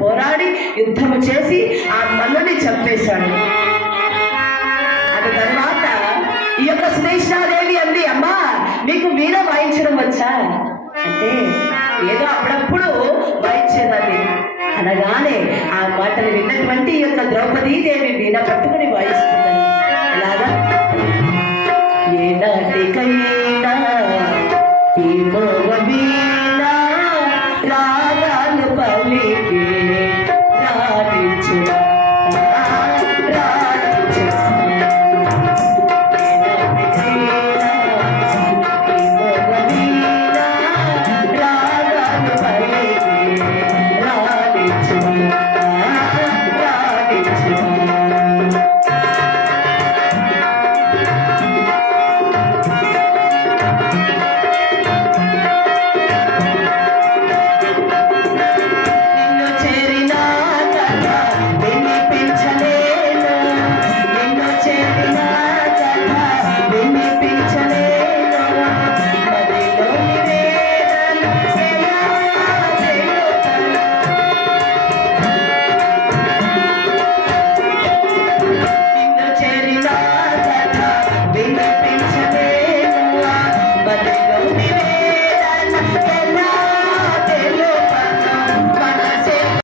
పోరాడి యుద్ధము చేసి ఆ మల్లుని చంపేశాడు. అది తర్వాత ఈ యొక్క సుదేశాదేవి అంది, అమ్మా మీకు వీణ వాయించడం వచ్చా అంటే ఏదో అప్పుడప్పుడు వాయించేదాన్ని అనగానే ఆ మాటలు విన్నటువంటి ఈ యొక్క ద్రౌపదీదేవి వీణ పట్టుకుని వాయిస్తుందండి. ఎలాగా ఏనాటికై